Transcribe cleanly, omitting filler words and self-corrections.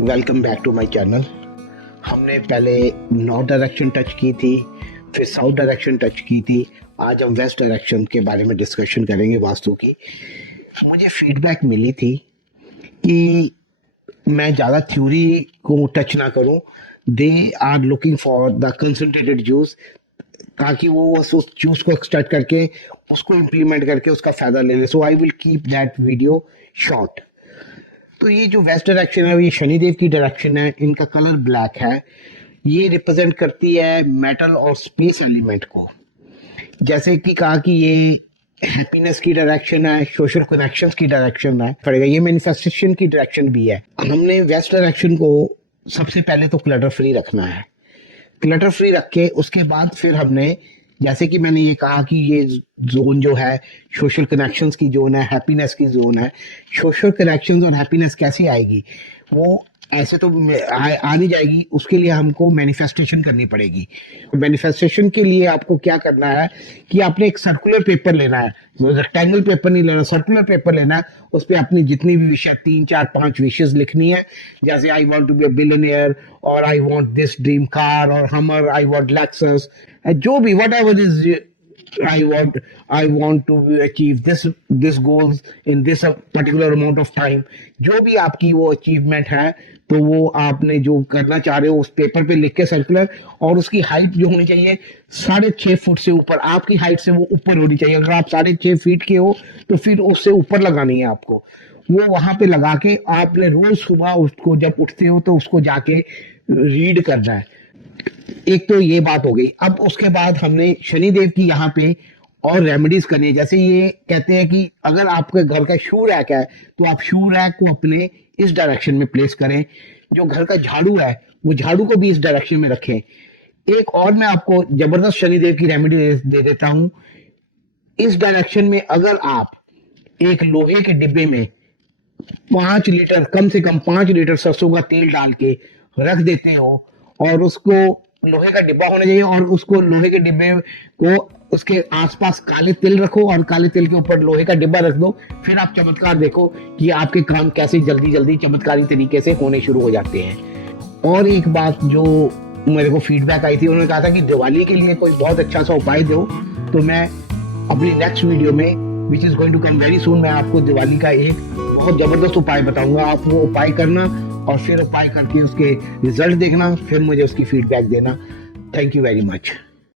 Welcome back to my channel. हमने पहले north direction touch की थी, फिर साउथ डायरेक्शन टच की थी। आज हम वेस्ट डायरेक्शन के बारे में डिस्कशन करेंगे वास्तु की। मुझे फीडबैक मिली थी कि मैं ज़्यादा थ्योरी को टच ना करूं। They are looking for the concentrated juice, ताकि वो उस जूस को एक्सट्रैक्ट करके उसको इम्प्लीमेंट करके उसका फ़ायदा ले ले। So I will keep that video short. तो ये जो वेस्ट डायरेक्शन है ये शनिदेव की डायरेक्शन है। इनका कलर ब्लैक है। ये रिप्रेजेंट करती है मेटल और स्पेस एलिमेंट को। जैसे कि कहा कि ये हैप्पीनेस की डायरेक्शन है, सोशल कनेक्शंस की डायरेक्शन है पड़ेगा, ये मैनिफेस्टेशन की डायरेक्शन भी है। हमने वेस्ट डायरेक्शन को सबसे पहले तो क्लटर फ्री रखना है। क्लटर फ्री रख के उसके बाद फिर हमने, जैसे कि मैंने ये कहा कि ये जोन जो है सोशल कनेक्शंस की जोन है, हैप्पीनेस की जोन है। सोशल कनेक्शंस और हैप्पीनेस कैसे आएगी? वो ऐसे तो आ नहीं जाएगी, उसके लिए हमको मैनिफेस्टेशन करनी पड़ेगी। मैनिफेस्टेशन के लिए आपको क्या करना है कि आपने एक सर्कुलर पेपर लेना है, रेक्टेंगल पेपर नहीं लेना, सर्कुलर पेपर लेना है। उस पर अपनी जितनी भी विशेष 3 4 5 विशेष लिखनी है। जैसे I want to be a billionaire, और I want this dream car और हमर, आई वॉन्ट लेक्सस, जो भी whatever is I want to achieve this goals in this particular amount of time। जो भी आपकी वो अचीवमेंट है, तो वो आपने जो करना चाह रहे हो उस पेपर पे लिख के सर्कुलर, और उसकी हाइट जो होनी चाहिए 6.5 फुट से ऊपर, आपकी हाइट से वो ऊपर होनी चाहिए। अगर आप 6.5 फीट के हो तो फिर उससे ऊपर लगानी है आपको। वो वहां पे लगा के आपने रोज सुबह उसको जब उठते हो तो उसको जाके रीड करना है। एक तो ये बात हो गई। अब उसके बाद हमने शनिदेव की यहाँ पे और रेमेडीज करनी है। जैसे ये कहते हैं कि अगर आपके घर का शू रैक है तो आप शू रैक को अपने इस डायरेक्शन में प्लेस करें। जो घर का झाड़ू है वो झाड़ू को भी इस डायरेक्शन में रखें। एक और मैं आपको जबरदस्त शनिदेव की रेमेडी दे देता हूं। इस डायरेक्शन में अगर आप एक लोहे के डिब्बे में 5 लीटर, कम से कम 5 लीटर सरसों का तेल डाल के रख देते हो, और उसको, लोहे का डिब्बा होना चाहिए, और उसको लोहे के डिब्बे को उसके आसपास काले तिल रखो और काले तिल के ऊपर लोहे का डिब्बा रख दो। फिर आप चमत्कार देखो कि आपके काम कैसे जल्दी जल्दी चमत्कारी तरीके से होने शुरू हो जाते हैं। और एक बात जो मेरे को फीडबैक आई थी, उन्होंने कहा था कि दिवाली के लिए कोई बहुत अच्छा सा उपाय दो। तो मैं अपनी नेक्स्ट वीडियो में, which is going to come very soon, मैं आपको दिवाली का एक बहुत जबरदस्त उपाय बताऊंगा। आप वो उपाय करना और फिर उपाय करके उसके रिजल्ट देखना, फिर मुझे उसकी फीडबैक देना। Thank you very much.